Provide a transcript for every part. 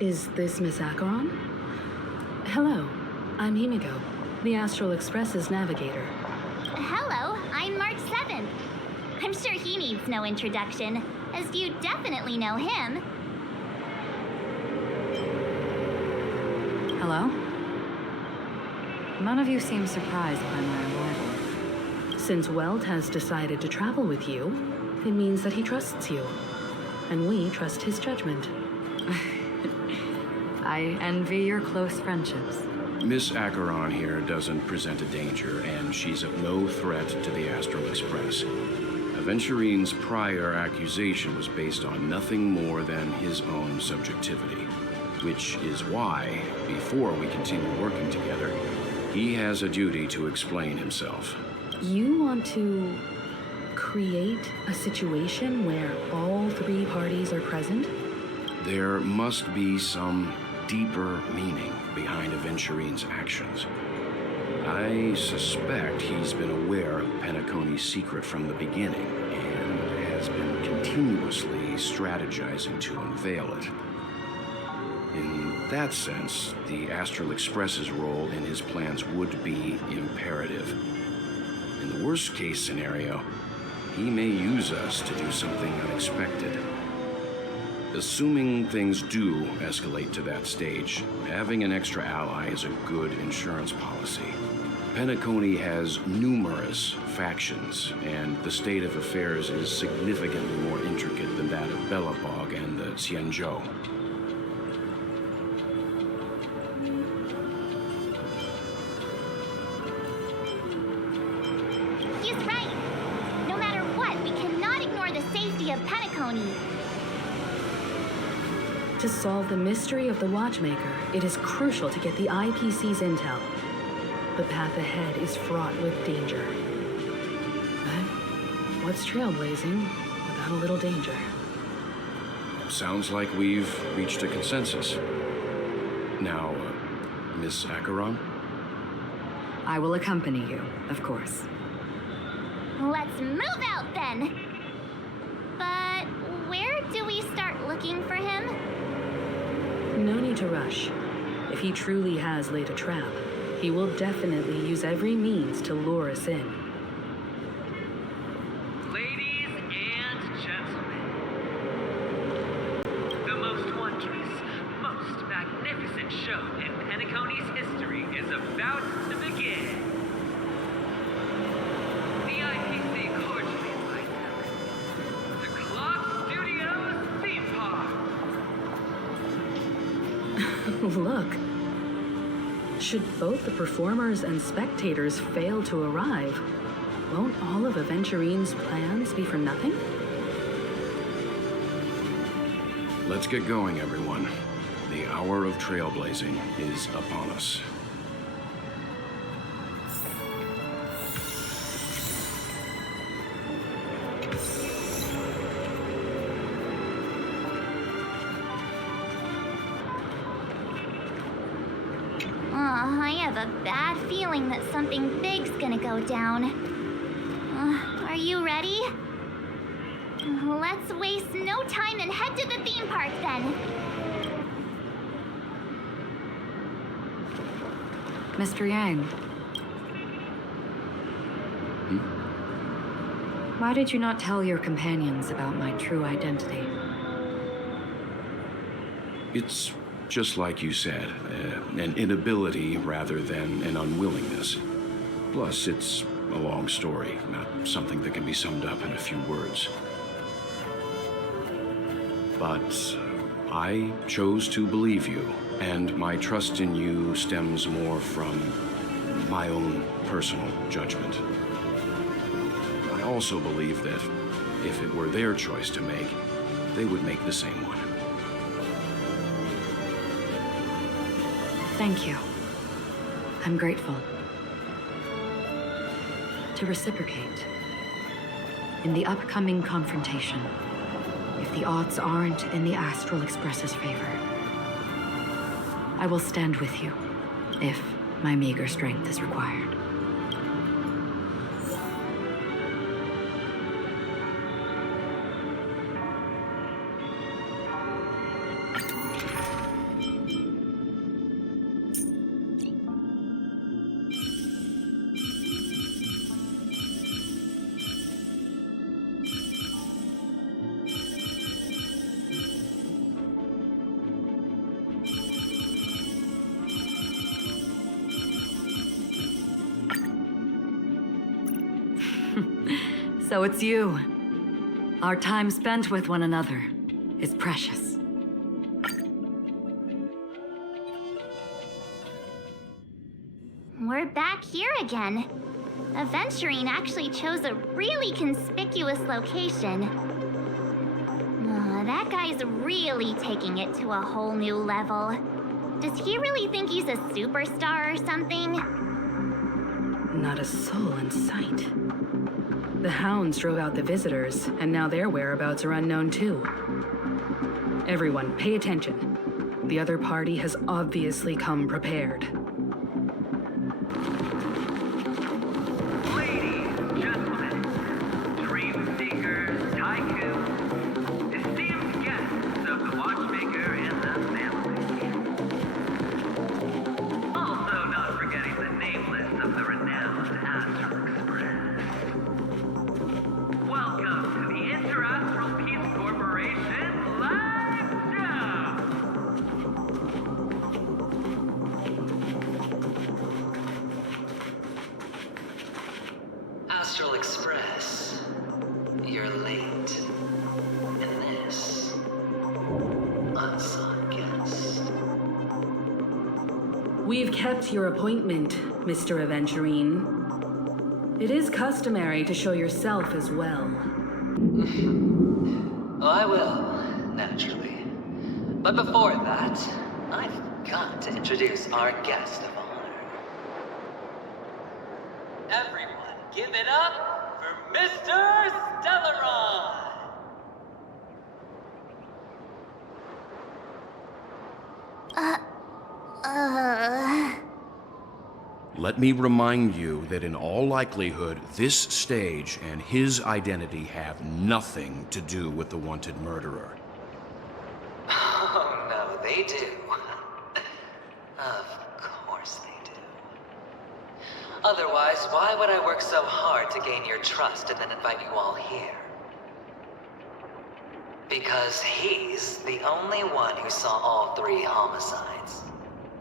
Is this Miss Acheron? Hello, I'm Himiko, the Astral Express's navigator. Hello, I'm March 7th. I'm sure he needs no introduction, as you definitely know him. Hello? None of you seem surprised by my arrival. Since Welt has decided to travel with you, it means that he trusts you. And we trust his judgment. I envy your close friendships. Miss Acheron here doesn't present a danger, and she's of no threat to the Astral Express. Aventurine's prior accusation was based on nothing more than his own subjectivity, which is why, before we continue working together, he has a duty to explain himself. You want to create a situation where all three parties are present? There must be some deeper meaning behind Aventurine's actions. I suspect he's been aware of Penacony's secret from the beginning and has been continuously strategizing to unveil it. In that sense, the Astral Express's role in his plans would be imperative. In the worst-case scenario, he may use us to do something unexpected. Assuming things do escalate to that stage, having an extra ally is a good insurance policy. Penacony has numerous factions, and the state of affairs is significantly more intricate than that of Belobog and the Xianzhou. He's right. No matter what, we cannot ignore the safety of Penacony. To solve the mystery of the Watchmaker, it is crucial to get the IPC's intel. The path ahead is fraught with danger. But what's trailblazing without a little danger? Sounds like we've reached a consensus. Now, Miss Acheron? I will accompany you, of course. Let's move out then. But where do we start looking for him? No need to rush. If he truly has laid a trap, he will definitely use every means to lure us in. Ladies and gentlemen, the most wondrous, most magnificent show in Penacony's history is about to begin. The IPC cordially invites the Clock Studios theme park. Look. Should both the performers and spectators fail to arrive, won't all of Aventurine's plans be for nothing? Let's get going, everyone. The hour of trailblazing is upon us. I have a bad feeling that something big's gonna go down. Are you ready? Let's waste no time and head to the theme park then. Mr. Yang. Why did you not tell your companions about my true identity? It's just like you said, an inability rather than an unwillingness. Plus, it's a long story, not something that can be summed up in a few words. But I chose to believe you, and my trust in you stems more from my own personal judgment. I also believe that if it were their choice to make, they would make the same one. Thank you. I'm grateful. To reciprocate, in the upcoming confrontation, if the odds aren't in the Astral Express's favor, I will stand with you, if my meager strength is required. So it's you. Our time spent with one another is precious. We're back here again. Aventurine actually chose a really conspicuous location. That guy's really taking it to a whole new level. Does he really think he's a superstar or something? Not a soul in sight. The hounds drove out the visitors, and now their whereabouts are unknown too. Everyone, pay attention. The other party has obviously come prepared. Ladies, gentlemen, dream seekers, tycoons, esteemed guests of the watchmaker and the family. Also not forgetting the nameless of the renowned Astral Express. Welcome to the Interastral Peace Corporation live show! Astral Express, you're late. And this, unsought guest. We've kept your appointment, Mr. Aventurine. It is customary to show yourself as well. Oh, I will, naturally. But before that, I've got to introduce our guest of honor. Everyone, give it up for Mr. Stellaron! Let me remind you that in all likelihood, this stage and his identity have nothing to do with the wanted murderer. Oh, no, they do. Of course they do. Otherwise, why would I work so hard to gain your trust and then invite you all here? Because he's the only one who saw all 3 homicides.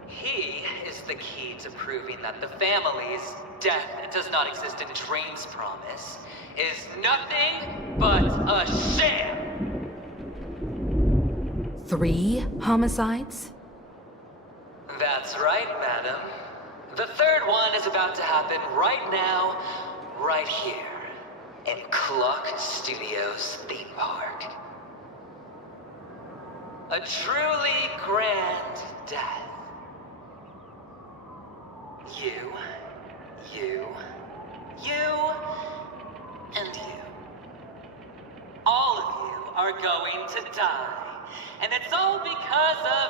He is the key to proving that the family's death does not exist in Dream's promise is nothing but a sham! 3 homicides? That's right, madam. The 3rd one is about to happen right now, right here, in Clock Studios theme park. A truly grand death. You, and you. All of you are going to die. And it's all because of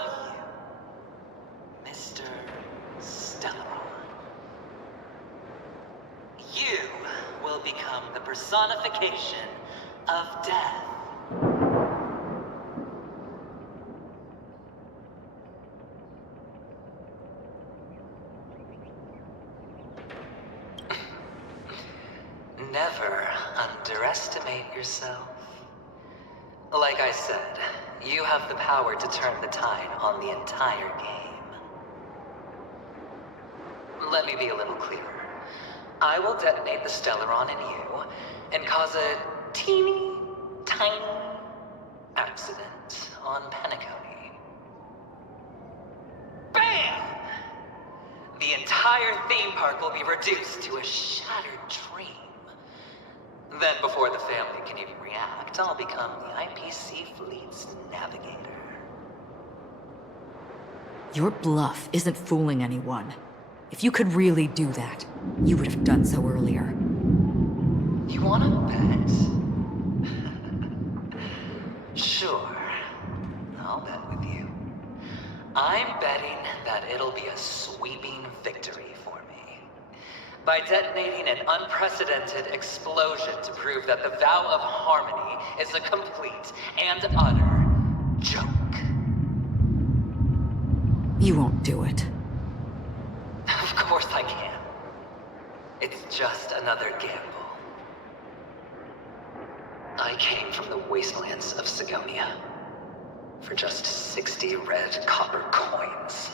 you, Mr. Stellaron. You will become the personification of death. Never underestimate yourself. Like I said, you have the power to turn the tide on the entire game. Let me be a little clearer. I will detonate the Stellaron in you and cause a teeny, tiny accident on Penacony. BAM! The entire theme park will be reduced to a shattered dream. Then, before the family can even react, I'll become the IPC fleet's navigator. Your bluff isn't fooling anyone. If you could really do that, you would have done so earlier. You wanna bet? Sure. I'll bet with you. I'm betting that it'll be a sweeping victory for me. By detonating an unprecedented explosion to prove that the vow of harmony is a complete and utter joke. You won't do it. Of course I can. It's just another gamble. I came from the wastelands of Sigonia. For just 60 red copper coins,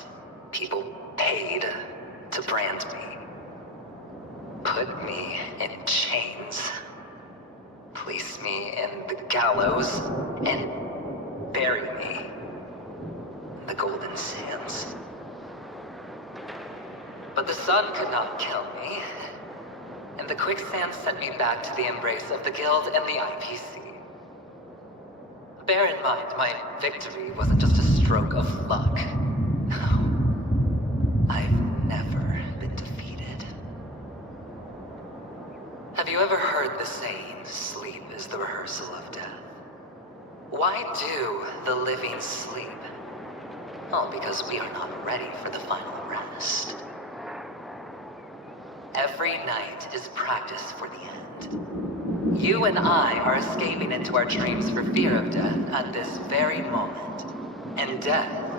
people paid to brand me. Put me in chains. place me in the gallows, and bury me in the golden sands. But the sun could not kill me, and the quicksand sent me back to the embrace of the Guild and the IPC. Bear in mind, my victory wasn't just a stroke of luck. No. I've never been defeated. Have you ever heard the saying, sleep is the rehearsal of death? Why do the living sleep? Oh, because we are not ready for the final rest. Every night is practice for the end. You and I are escaping into our dreams for fear of death at this very moment. And death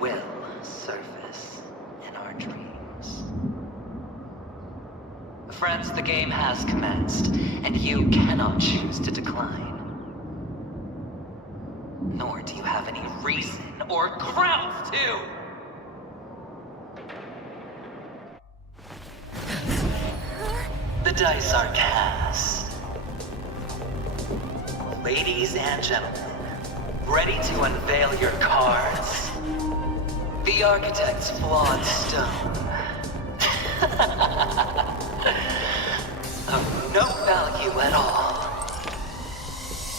will surface in our dreams. Friends, the game has commenced, and you cannot choose to decline. Nor do you have any reason or grounds to! The dice are cast. Ladies and gentlemen, ready to unveil your cards? The architect's flawed stone. Of no value at all.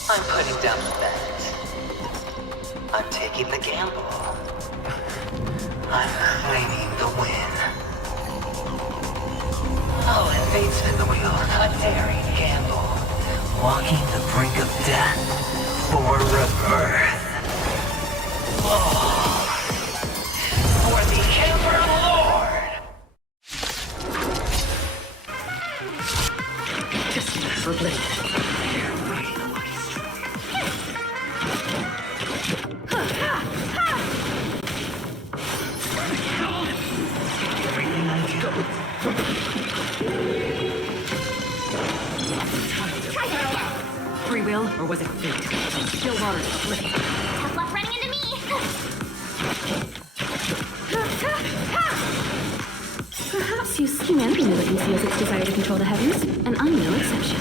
I'm putting down the bet. I'm taking the gamble. I'm claiming the win. Oh, and fate spin the wheel. A daring gamble. Walking the brink of death for rebirth. Oh, for the Emperor Lord! Just for blade. Free will, or was it fate? Still water split. Tough luck running into me! Perhaps you humanity knew what you see as its desire to control the heavens, and I'm no exception.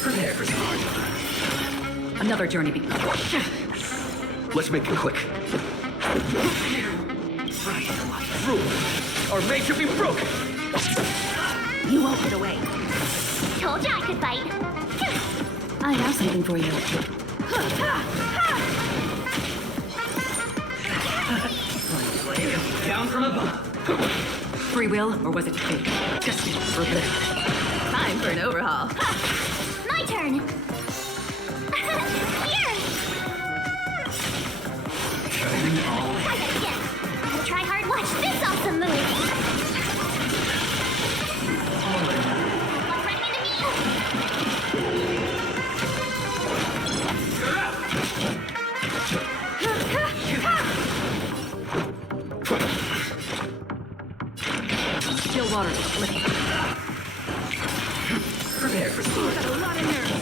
Prepare for some. Another journey begins. Let's make it quick. Rule, our mate should be broken. You won't get away. Told you I could fight. I have something for you. Down from above. Free will, or was it fate? Just for blade. Time for an overhaul. My turn! Here! Try that again. Gotta try hard. Watch this awesome move! Tough luck running into me! Still water split. Prepare for some. Got a lot of nerve.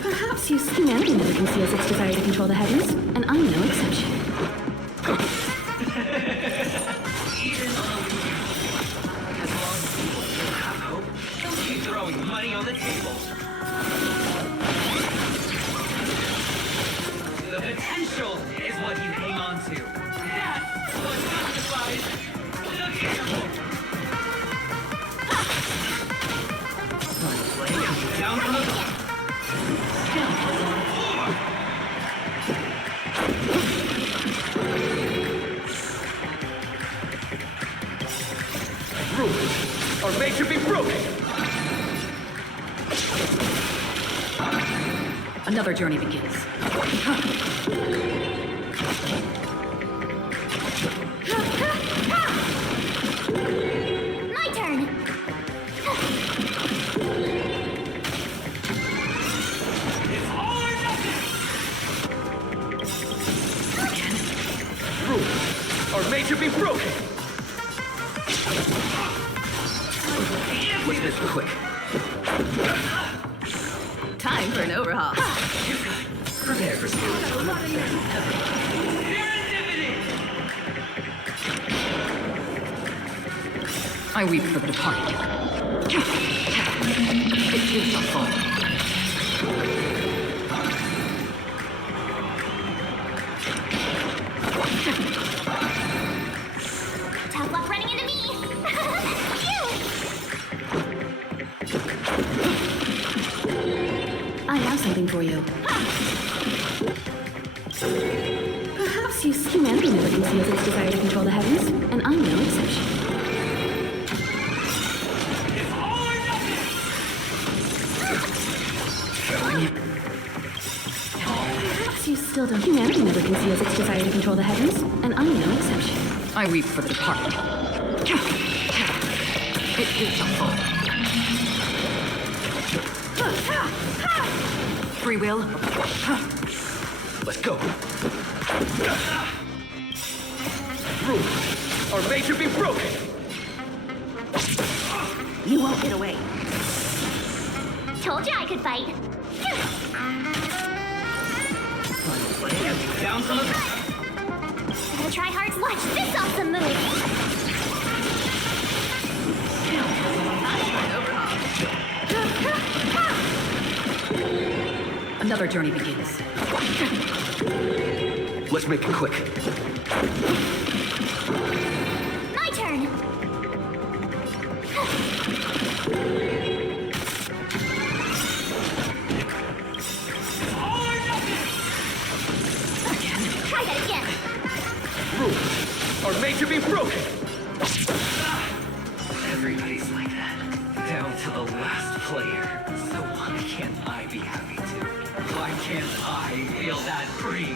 Perhaps you humanity knew what you see as its desire to control the heavens, and I'm no exception. As long as people still have hope, don't keep throwing money on the table. The potential is what you hang on to. That's what justifies the gamble. Down from above. Rule, our mate should be broken. Another journey begins. My turn! are made to be broken! Let's this quick. Time for an overhaul. Prepare for I weep for the departed. It too shall fall. Tough luck running into me. I have something for you. Perhaps humanity never conceals its desire to control the heavens, and I'm no exception. Perhaps you still don't. Humanity never conceals its desire to control the heavens, and I'm no exception. I weep for the departed. It too shall fall. Free will. Let's go. Rules are made to be broken! You won't get away. Told you I could fight. Down from the... Gotta try hard to watch this awesome move. Another journey begins. Let's make it quick. My turn. Try that again. Rules are made to be broken! Everybody's like that, down to the last player. So why can't I be happy too? Why can't I feel that free?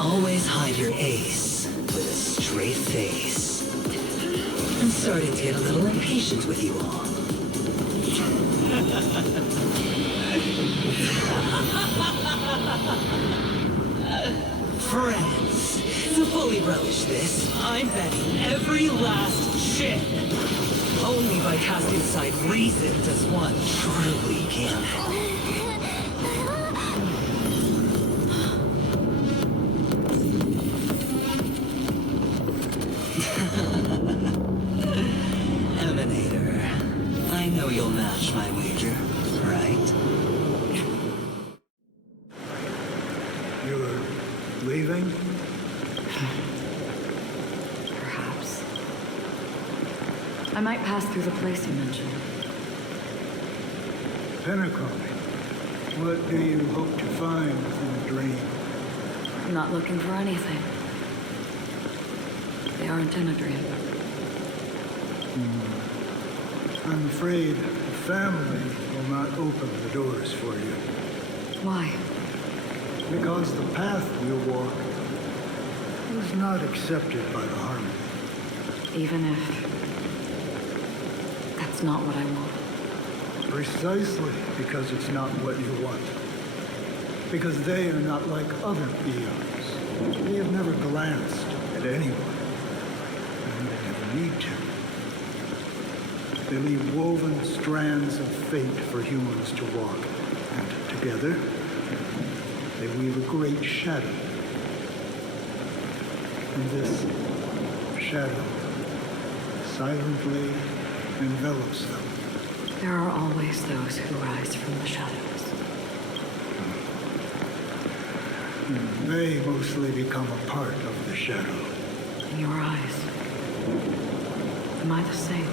Always hide your ace with a straight face. I'm starting to get a little impatient with you all. Friends, to fully relish this, I'm betting every last chip. Only by casting aside reason does one truly gamble. Emanator, I know you'll match my wager, right? You're leaving? Perhaps. I might pass through the place you mentioned. Penacony. What do you hope to find within a dream? I'm not looking for anything. They aren't in a dream. I'm afraid the family will not open the doors for you. Why? Because the path you walk is not accepted by the Harmony. Even if that's not what I want. Precisely because it's not what you want. Because they are not like other eons. They have never glanced at anyone. And they never need to. They leave woven strands of fate for humans to walk. And together, they weave a great shadow. And this shadow silently envelops them. There are always those who rise from the shadows. They mostly become a part of the shadow. In your eyes, am I the same?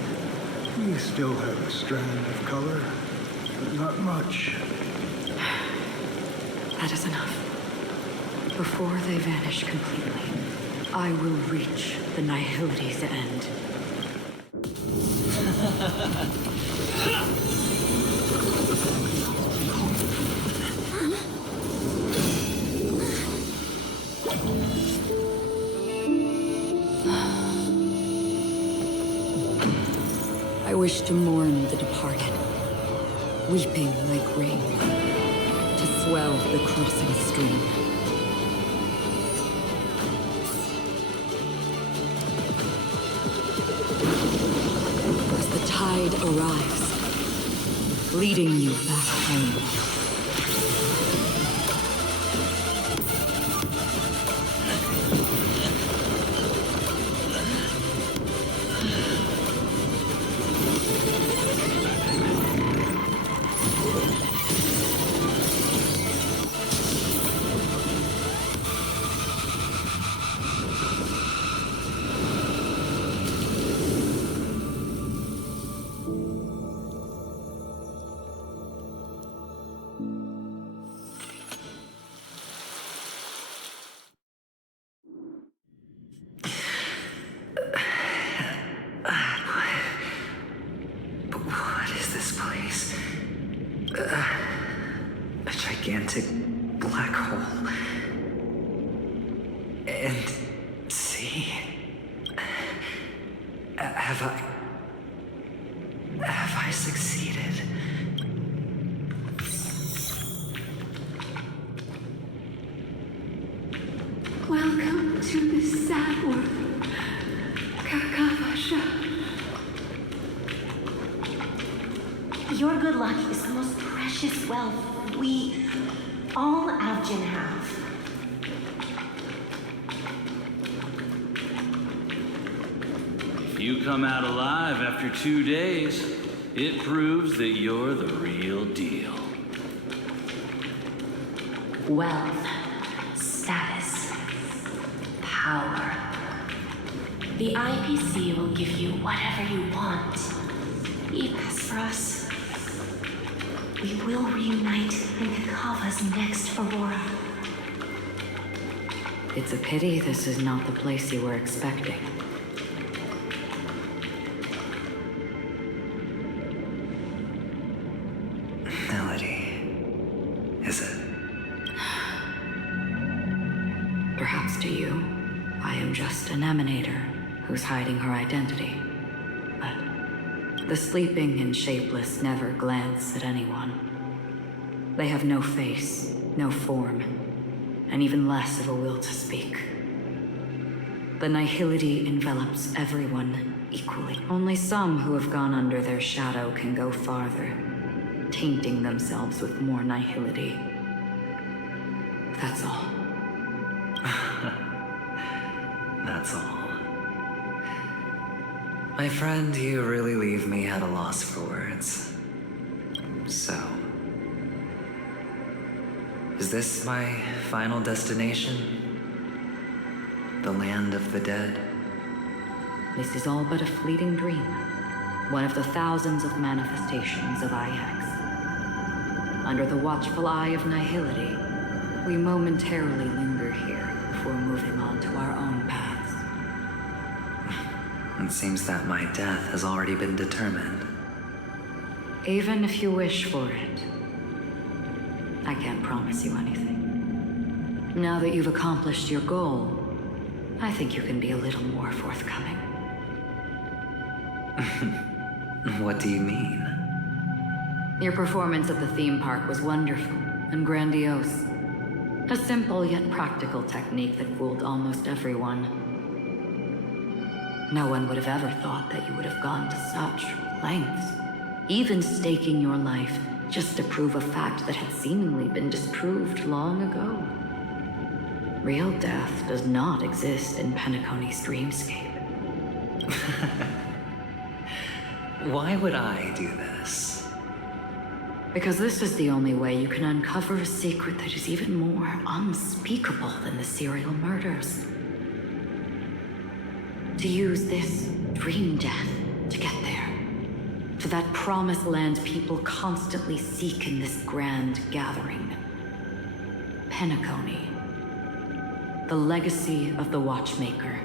You still have a strand of color, but not much. That is enough. Before they vanish completely, I will reach the nihility's end. I wish to mourn the departed, weeping like rain. swell the crossing stream. As the tide arrives, leading you back home. A gigantic black hole. And see? Have I succeeded? Welcome to this sad world, Kakavasha. Your good luck is the most precious wealth we, all Avgin, have. If you come out alive after 2 days, it proves that you're the real deal. Wealth, status, power. The IPC will give you whatever you want. Even as for us, we will reunite in Kakava's next Aurora. It's a pity this is not the place you were expecting. Melody. Is it? Perhaps to you, I am just an emanator who's hiding her identity. But the sleeping and shapeless never glance at anyone. They have no face, no form, and even less of a will to speak. The nihility envelops everyone equally. Only some who have gone under their shadow can go farther, tainting themselves with more nihility. That's all. That's all. My friend, you really leave me at a loss for words. So, is this my final destination? The land of the dead? This is all but a fleeting dream. One of the thousands of manifestations of IX. Under the watchful eye of nihility, we momentarily linger here before moving on to our own paths. It seems that my death has already been determined. Even if you wish for it, I can't promise you anything. Now that you've accomplished your goal, I think you can be a little more forthcoming. What do you mean? Your performance at the theme park was wonderful and grandiose. A simple yet practical technique that fooled almost everyone. No one would have ever thought that you would have gone to such lengths, even staking your life just to prove a fact that had seemingly been disproved long ago. Real death does not exist in Penacony's dreamscape. Why would I do this? Because this is the only way you can uncover a secret that is even more unspeakable than the serial murders. To use this dream death to get there. To that promised land people constantly seek in this grand gathering. Penacony. The legacy of the Watchmaker.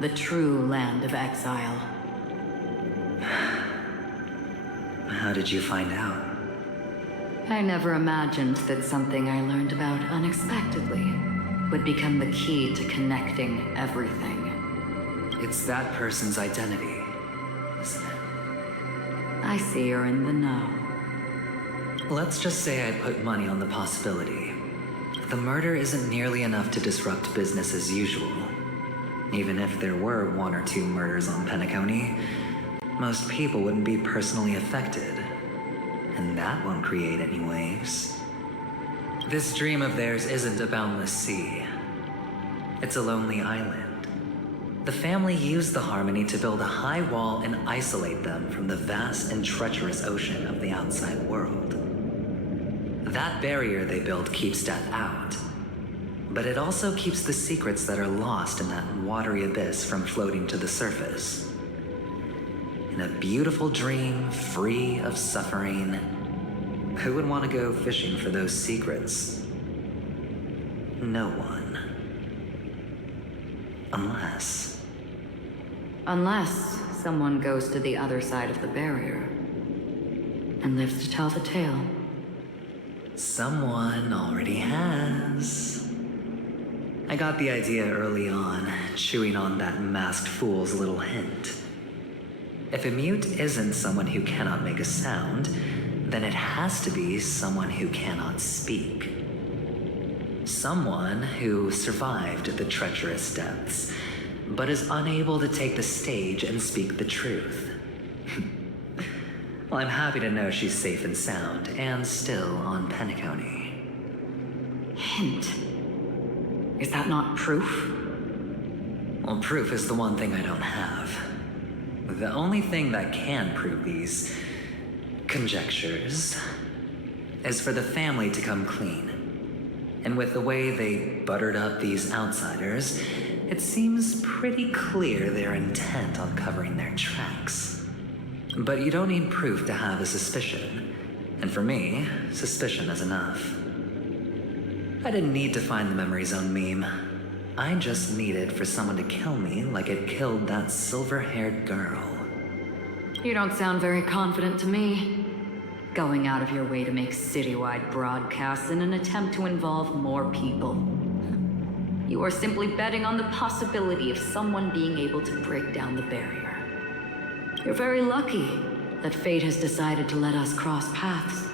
The true land of exile. How did you find out? I never imagined that something I learned about unexpectedly would become the key to connecting everything. It's that person's identity, isn't it? I see you're in the know. Let's just say I put money on the possibility. The murder isn't nearly enough to disrupt business as usual. Even if there were 1 or 2 murders on Penacony, most people wouldn't be personally affected. And that won't create any waves. This dream of theirs isn't a boundless sea. It's a lonely island. The family used the Harmony to build a high wall and isolate them from the vast and treacherous ocean of the outside world. That barrier they built keeps death out, but it also keeps the secrets that are lost in that watery abyss from floating to the surface. In a beautiful dream, free of suffering, who would want to go fishing for those secrets? No one. Unless someone goes to the other side of the barrier and lives to tell the tale. Someone already has. I got the idea early on, chewing on that masked fool's little hint. If a mute isn't someone who cannot make a sound, then it has to be someone who cannot speak. Someone who survived the treacherous depths, but is unable to take the stage and speak the truth. Well, I'm happy to know she's safe and sound, and still on Penacony. Hint. Is that not proof? Well, proof is the one thing I don't have. The only thing that can prove these conjectures is for the family to come clean. And with the way they buttered up these outsiders, it seems pretty clear they're intent on covering their tracks. But you don't need proof to have a suspicion. And for me, suspicion is enough. I didn't need to find the memory zone meme. I just needed for someone to kill me like it killed that silver-haired girl. You don't sound very confident to me. Going out of your way to make citywide broadcasts in an attempt to involve more people. You are simply betting on the possibility of someone being able to break down the barrier. You're very lucky that fate has decided to let us cross paths.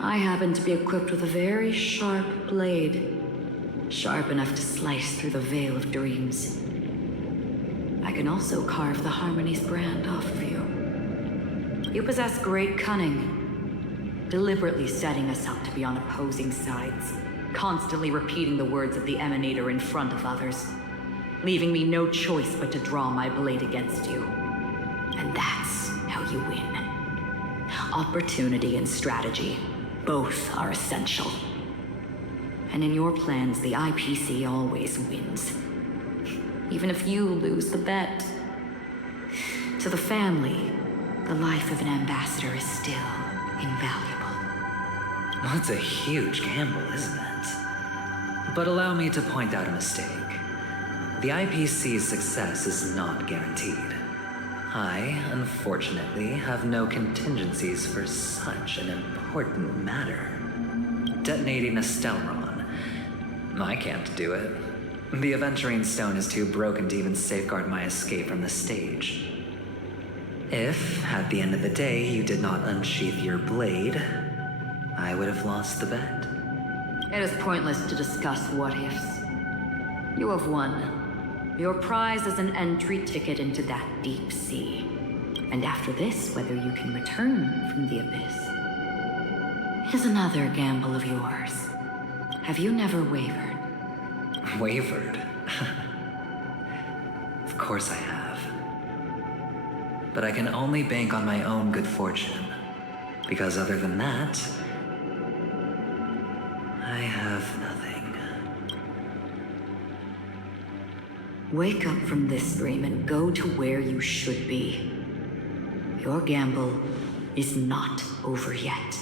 I happen to be equipped with a very sharp blade, sharp enough to slice through the veil of dreams. I can also carve the Harmony's brand off of you. You possess great cunning, deliberately setting us up to be on opposing sides, constantly repeating the words of the Emanator in front of others, leaving me no choice but to draw my blade against you. And that's how you win. Opportunity and strategy, both are essential. And in your plans, the IPC always wins. Even if you lose the bet. To the family, the life of an ambassador is still invaluable. Well, it's a huge gamble, isn't it? But allow me to point out a mistake. The IPC's success is not guaranteed. I, unfortunately, have no contingencies for such an important matter. Detonating a Stelron. I can't do it. The Aventurine stone is too broken to even safeguard my escape from the stage. If, at the end of the day, you did not unsheath your blade, I would have lost the bet. It is pointless to discuss what-ifs. You have won. Your prize is an entry ticket into that deep sea. And after this, whether you can return from the abyss is another gamble of yours. Have you never wavered? Wavered? Of course I have. But I can only bank on my own good fortune. Because other than that, I have nothing. Wake up from this dream and go to where you should be. Your gamble is not over yet.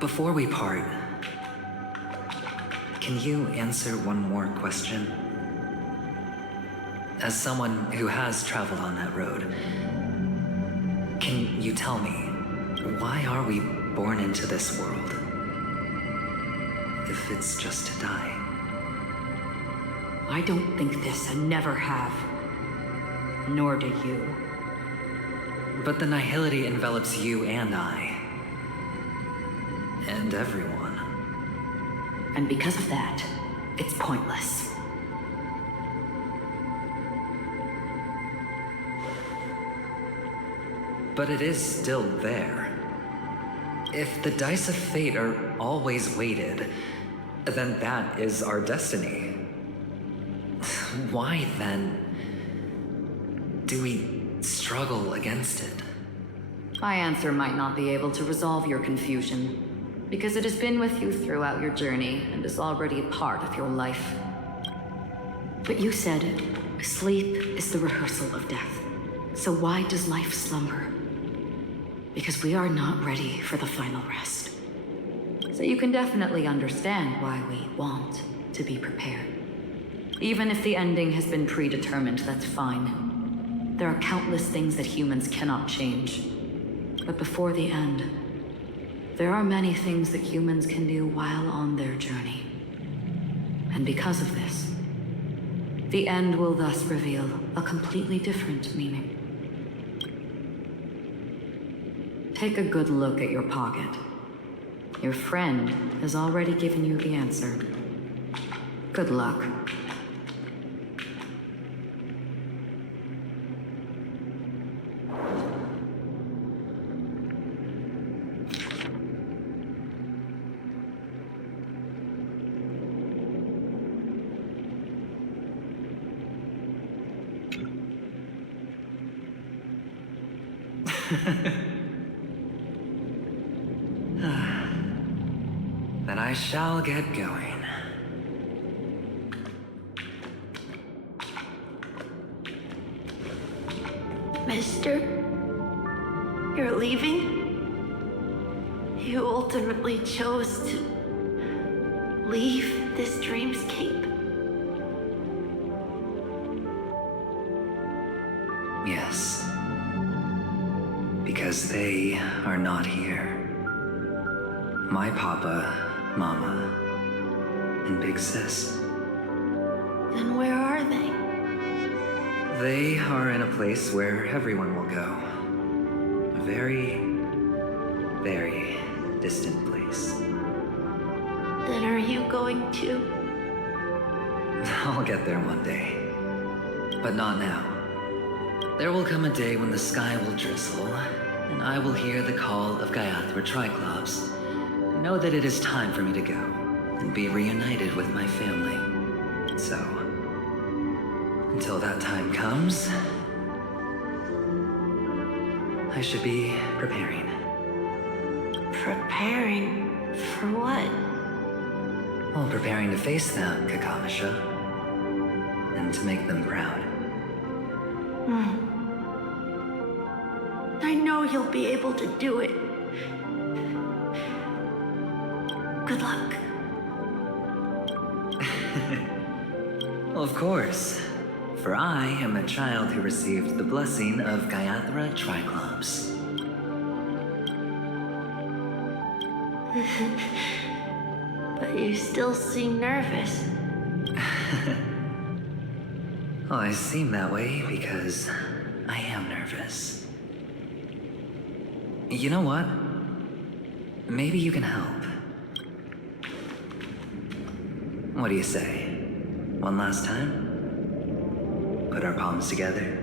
Before we part, can you answer one more question? As someone who has traveled on that road, can you tell me, why are we born into this world? If it's just to die. I don't think this and never have. Nor do you. But the nihility envelops you and I. And everyone. And because of that, it's pointless. But it is still there. If the dice of fate are always weighted, then that is our destiny. Why, then, do we struggle against it? My answer might not be able to resolve your confusion, because it has been with you throughout your journey and is already a part of your life. But you said sleep is the rehearsal of death. So why does life slumber? Because we are not ready for the final rest. So you can definitely understand why we want to be prepared. Even if the ending has been predetermined, that's fine. There are countless things that humans cannot change. But before the end, there are many things that humans can do while on their journey. And because of this, the end will thus reveal a completely different meaning. Take a good look at your pocket. Your friend has already given you the answer. Good luck. Then I shall get going. Mister? You're leaving? You ultimately chose to leave this dreamscape? Yes. Because they are not here. My papa, mama, and big sis. Then where are they? They are in a place where everyone will go. A very, very distant place. Then are you going to? I'll get there one day. But not now. There will come a day when the sky will drizzle, and I will hear the call of Gaiathra Triclops. Know that it is time for me to go and be reunited with my family. So, until that time comes, I should be preparing. Preparing for what? Well, preparing to face them, Kakavasha, and to make them proud. I know you'll be able to do it. Good luck. Well, of course. For I am a child who received the blessing of Gaiathra Triclops. But you still seem nervous. Well, I seem that way because I am nervous. You know what? Maybe you can help. What do you say? One last time? Put our palms together?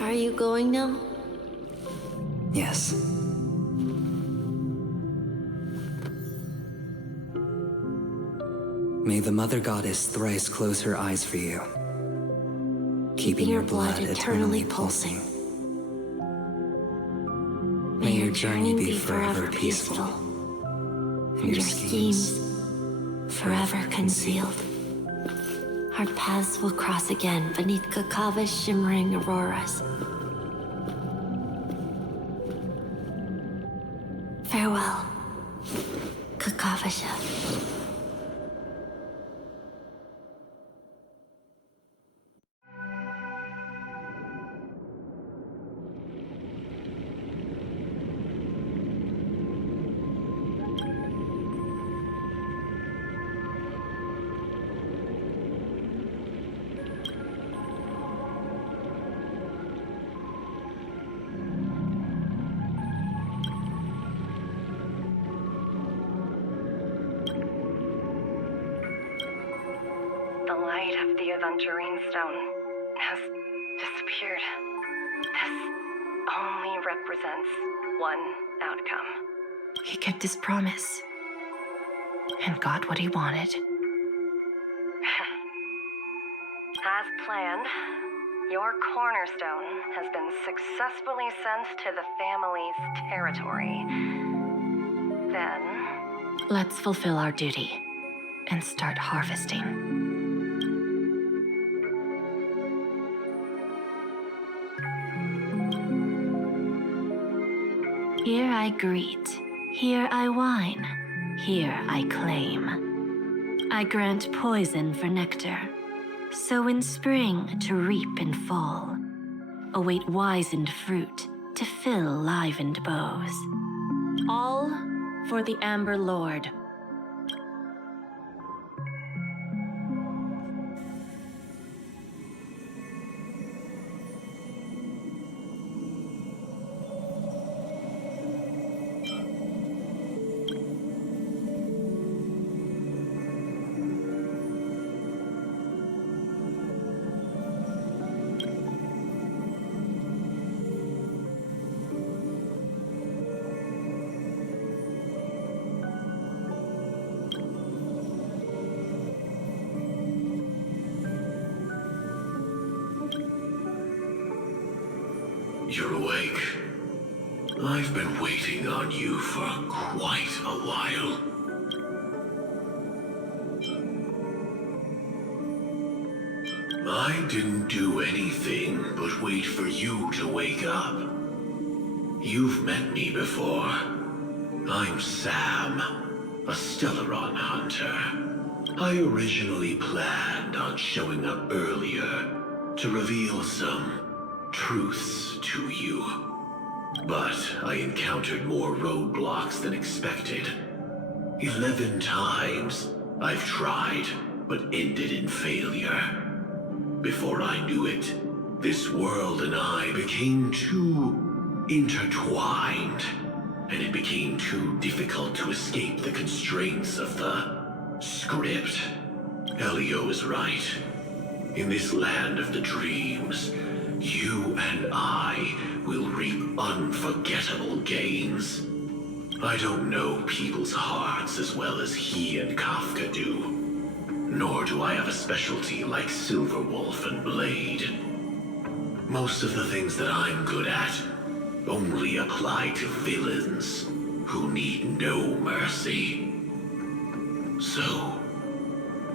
Are you going now? Yes. May the Mother Goddess thrice close her eyes for you, keeping your blood eternally pulsing. May your journey be forever peaceful, and your schemes forever concealed. Our paths will cross again beneath Kakava's shimmering auroras. Farewell, Kakavasha. weight of the Aventurine stone has disappeared. This only represents one outcome. He kept his promise and got what he wanted. As planned, your cornerstone has been successfully sent to the family's territory. Then, Let's fulfill our duty and start harvesting. Here I greet, here I whine, here I claim. I grant poison for nectar, sow in spring to reap in fall. Await wizened fruit to fill livened bows. All for the Amber Lord. You're awake. I've been waiting on you for quite a while. I didn't do anything but wait for you to wake up. You've met me before. I'm Sam, a Stellaron hunter. I originally planned on showing up earlier to reveal some truths to you. But I encountered more roadblocks than expected. 11 times I've tried, but ended in failure. Before I knew it, this world and I became too intertwined, and it became too difficult to escape the constraints of the script. Elio is right. In this land of the dreams, you and I will reap unforgettable gains. I don't know people's hearts as well as he and Kafka do. Nor do I have a specialty like Silverwolf and Blade. Most of the things that I'm good at only apply to villains who need no mercy. So,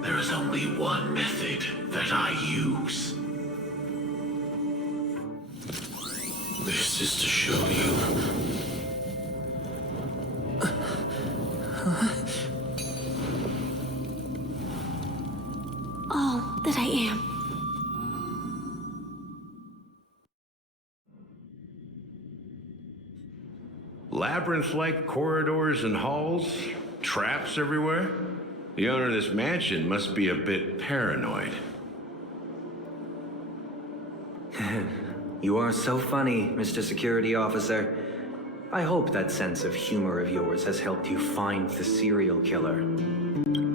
there is only one method that I use. This is to show you. All that I am. Labyrinth-like corridors and halls, traps everywhere. The owner of this mansion must be a bit paranoid. You are so funny, Mr. Security Officer. I hope that sense of humor of yours has helped you find the serial killer.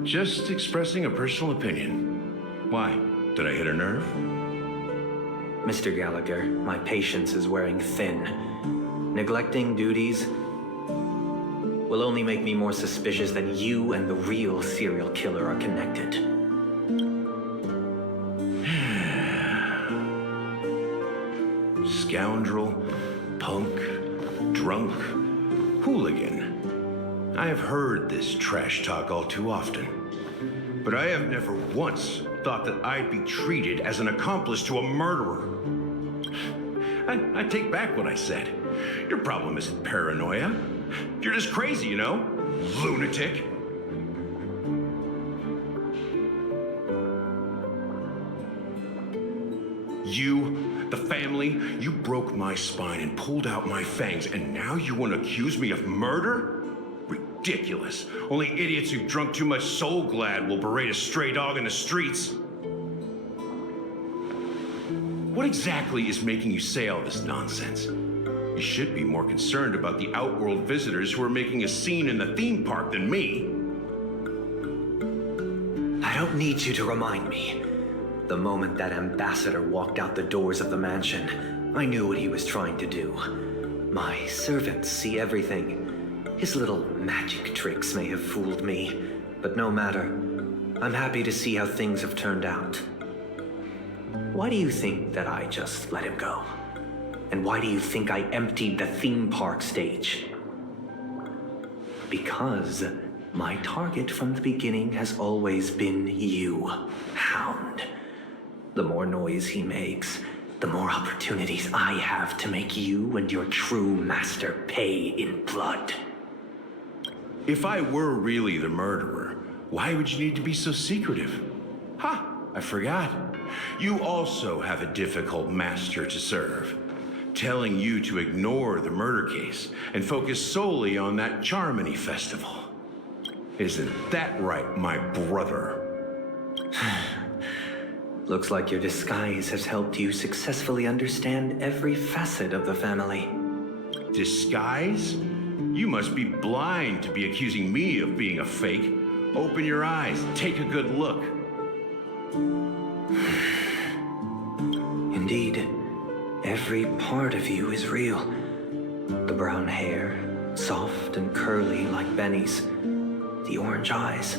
Just expressing a personal opinion. Why? Did I hit a nerve? Mr. Gallagher, my patience is wearing thin. Neglecting duties will only make me more suspicious that you and the real serial killer are connected. Scoundrel, punk, drunk, hooligan. I have heard this trash talk all too often. But I have never once thought that I'd be treated as an accomplice to a murderer. I take back what I said. Your problem isn't paranoia. You're just crazy, you know? Lunatic. You, the family, you broke my spine and pulled out my fangs, and now you want to accuse me of murder? Ridiculous. Only idiots who've drunk too much Soul Glad will berate a stray dog in the streets. What exactly is making you say all this nonsense? You should be more concerned about the outworld visitors who are making a scene in the theme park than me. I don't need you to remind me. The moment that ambassador walked out the doors of the mansion, I knew what he was trying to do. My servants see everything. His little magic tricks may have fooled me, but no matter. I'm happy to see how things have turned out. Why do you think that I just let him go? And why do you think I emptied the theme park stage? Because my target from the beginning has always been you, Hound. The more noise he makes, the more opportunities I have to make you and your true master pay in blood. If I were really the murderer, why would you need to be so secretive? I forgot. You also have a difficult master to serve, telling you to ignore the murder case and focus solely on that Charmony festival. Isn't that right, my brother? Looks like your disguise has helped you successfully understand every facet of the family. Disguise? You must be blind to be accusing me of being a fake. Open your eyes, take a good look. Indeed, every part of you is real. The brown hair, soft and curly like Benny's. The orange eyes,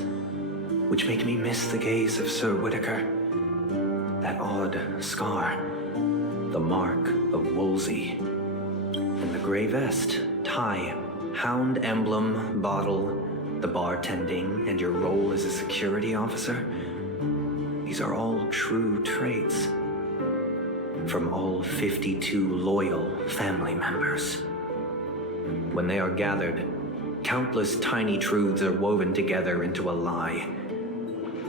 which make me miss the gaze of Sir Whitaker. That odd scar, the mark of Wolsey. And the gray vest, tie, hound emblem, bottle, the bartending, and your role as a security officer. These are all true traits. From all 52 loyal family members. When they are gathered, countless tiny truths are woven together into a lie.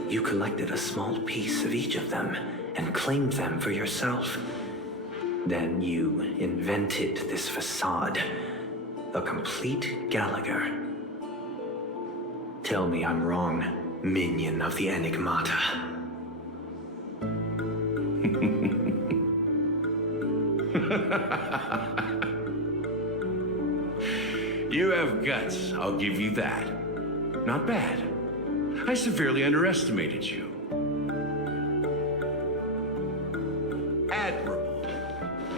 You collected a small piece of each of them and claimed them for yourself. Then you invented this facade, a complete Gallagher. Tell me I'm wrong, minion of the Enigmata. You have guts, I'll give you that. Not bad. I severely underestimated you. Admirable.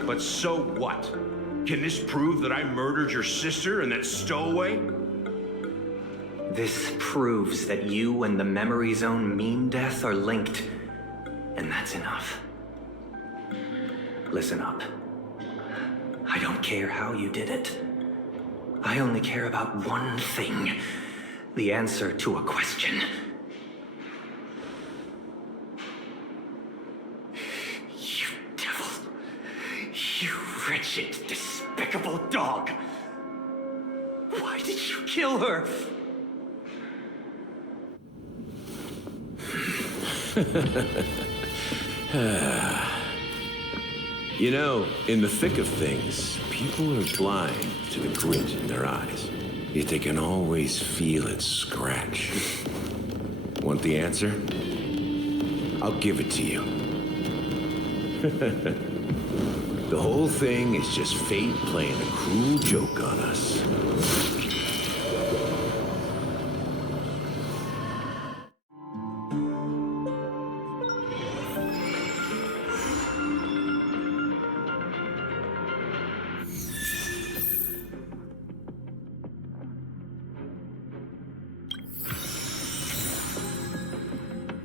But so what? Can this prove that I murdered your sister and that stowaway? This proves that you and the Memory Zone meme death are linked, and that's enough. Listen up. I don't care how you did it. I only care about one thing. The answer to a question. You devil. You wretched, despicable dog. Why did you kill her? You know, in the thick of things, people are blind to the grit in their eyes. Yet they can always feel it scratch. Want the answer? I'll give it to you. The whole thing is just fate playing a cruel joke on us.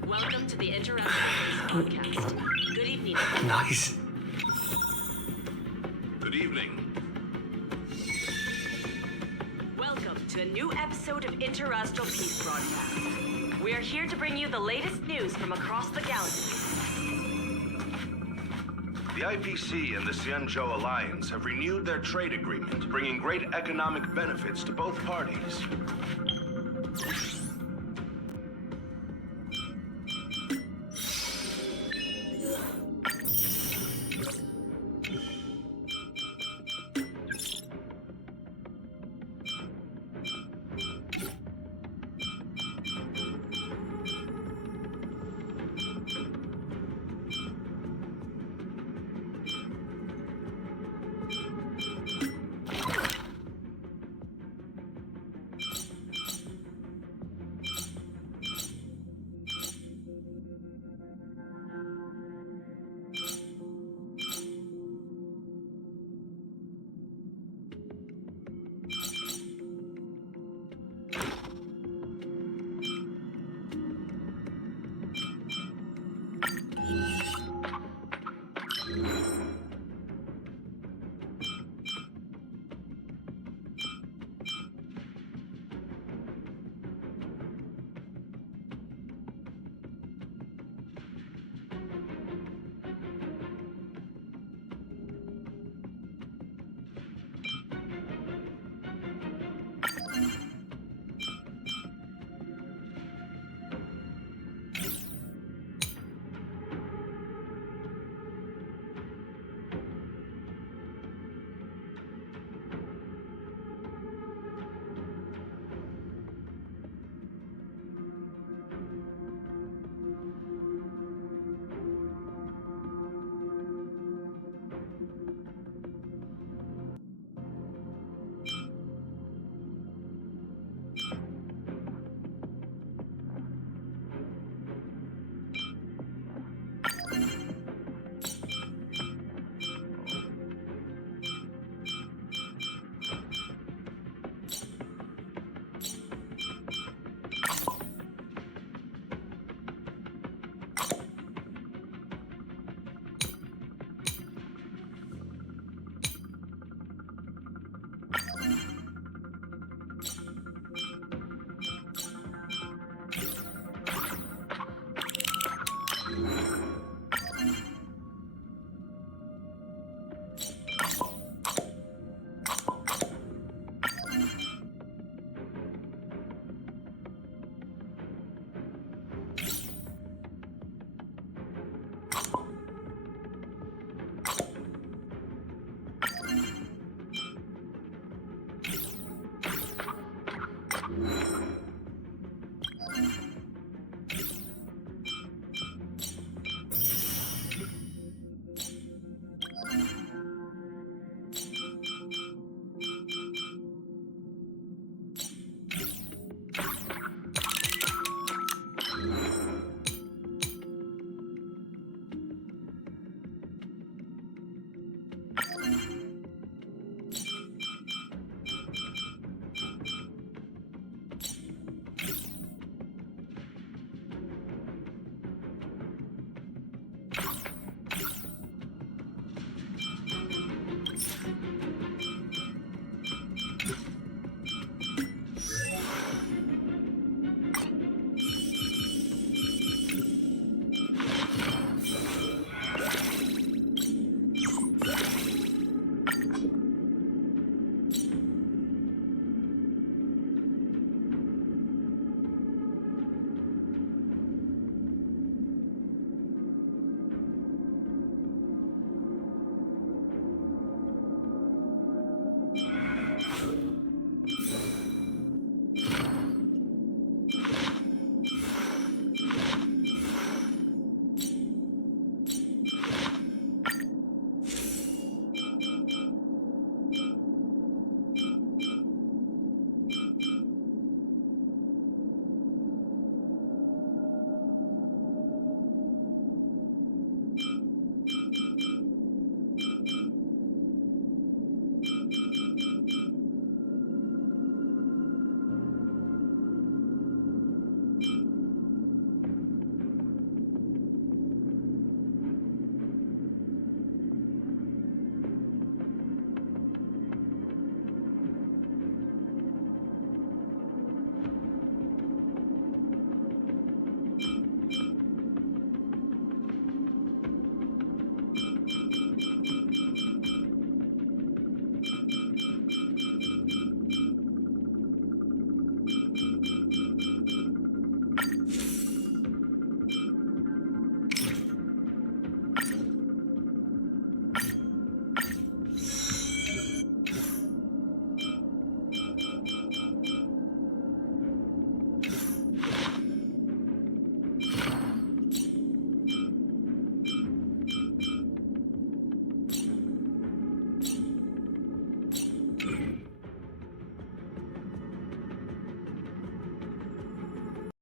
Welcome to the Interactive Podcast. Good evening. Nice. Good evening. Welcome to a new episode of Interastral Peace Broadcast. We are here to bring you the latest news from across the galaxy. The IPC and the Xianzhou Alliance have renewed their trade agreement, bringing great economic benefits to both parties.